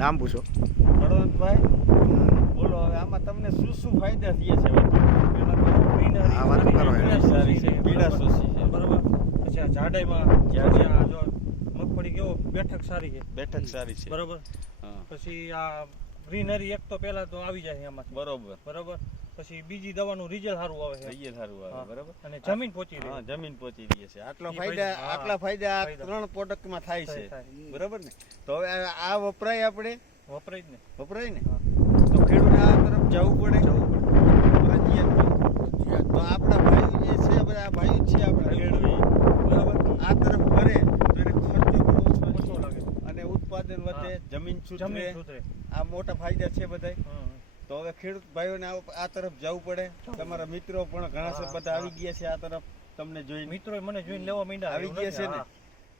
નામ પૂછો. બળવંતભાઈ, બોલો હવે આમાં તમને શું શું ફાયદા થયા છે? આ વાત કરો. સારી છે, પીડા શોષી છે, બરાબર. પછી આ જાડાઈમાં જ્યાં જો મગફળી કેવો બેઠક સારી છે, બેઠક સારી છે, બરાબર. હા, પછી આ ગ્રીનરી એક તો પહેલા તો આવી જાય એમાં, બરોબર. બરાબર. પછી બીજી દવાનું રિઝલ્ટ સારું આવે છે, રિયલ સારું આવે, બરાબર. અને જમીન પહોંચી હા, રહે. જમીન પહોંચી રહી છે. આટલા ઈ ફાયદા, ફાયદા, આટલા ફાયદા આ ફાયદા. 3 પ્રોડક્ટમાં થાય છે, થાય. બરાબર ને? તો હવે આ વપરાય આપણે, વપરાય જ ને. વપરાય ને? હા. તો ખેડૂતને આ તરફ જવું પડે, ફરજિયાત. તો આપણા ભાઈઓ જે છે, બધા ભાઈઓ છે આપણા ખેડૂત, બરાબર, આ તરફ કરે તો એને ખર્ચો પણ ઓછો લાગે અને ઉત્પાદન વધે, જમીન સુધરે. જમીન સુધરે. આ મોટા ફાયદા છે બધા. હમ. તો હવે ખેડૂત ભાઈઓને આ તરફ જવું પડે. તમારા મિત્રો પણ ઘણા છે, બધા આવી ગયા છે આ તરફ. તમને જોઈને મિત્રો મને જોઈને લેવા માંડ્યા, આવી એવું ગયા છે નથી. ને?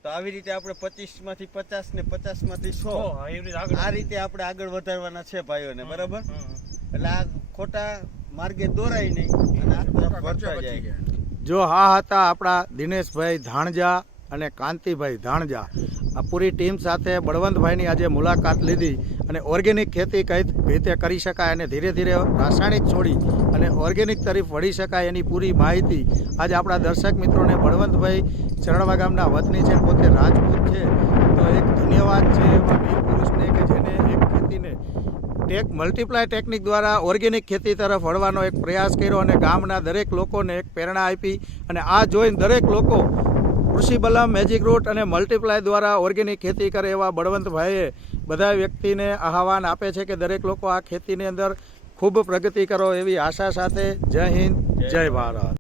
તો આવી રીતે આપણે 25 માંથી 50 ને 50 માંથી 100 હા, એવી રીતે આગળ. આ રીતે આપણે આગળ વધારવાના છે ભાઈઓને, બરાબર. હમ. એટલે આ ખોટા માર્ગે દોરાય નહીં અને આ તરફ વધતા જાય. જો આ હતા આપણા દિનેશભાઈ ધાણજા અને કાંતિભાઈ ધાણજા. આ પૂરી ટીમ સાથે બળવંતભાઈની આજે મુલાકાત લીધી અને ઓર્ગેનિક ખેતી કઈ રીતે કરી શકાય અને ધીરે ધીરે રાસાયણિક છોડી અને ઓર્ગેનિક તરફ વળી શકાય એની પૂરી માહિતી આજે આપણા દર્શક મિત્રોને બળવંતભાઈ ચરણવા ગામના વતની છે, પોતે રાજપૂત છે. તો એક ધન્યવાદ છે એવા વીર પુરુષને કે જેને એક ખેતીને મલ્ટીપ્લાય ટેકનિક દ્વારા ઓર્ગેનિક ખેતી તરફ વળવાનો એક પ્રયાસ કર્યો અને ગામના દરેક લોકોને એક પ્રેરણા આપી. અને આ જોઈને દરેક લોકો કૃષિ બલમ, મેજિક રૂટ અને મલ્ટીપ્લાય દ્વારા ઓર્ગેનિક ખેતી કરે એવા બળવંતભાઈએ બધા વ્યક્તિને આહવાન આપે છે કે દરેક લોકો આ ખેતીની અંદર ખૂબ પ્રગતિ કરો એવી આશા સાથે. જય હિન્દ, જય ભારત.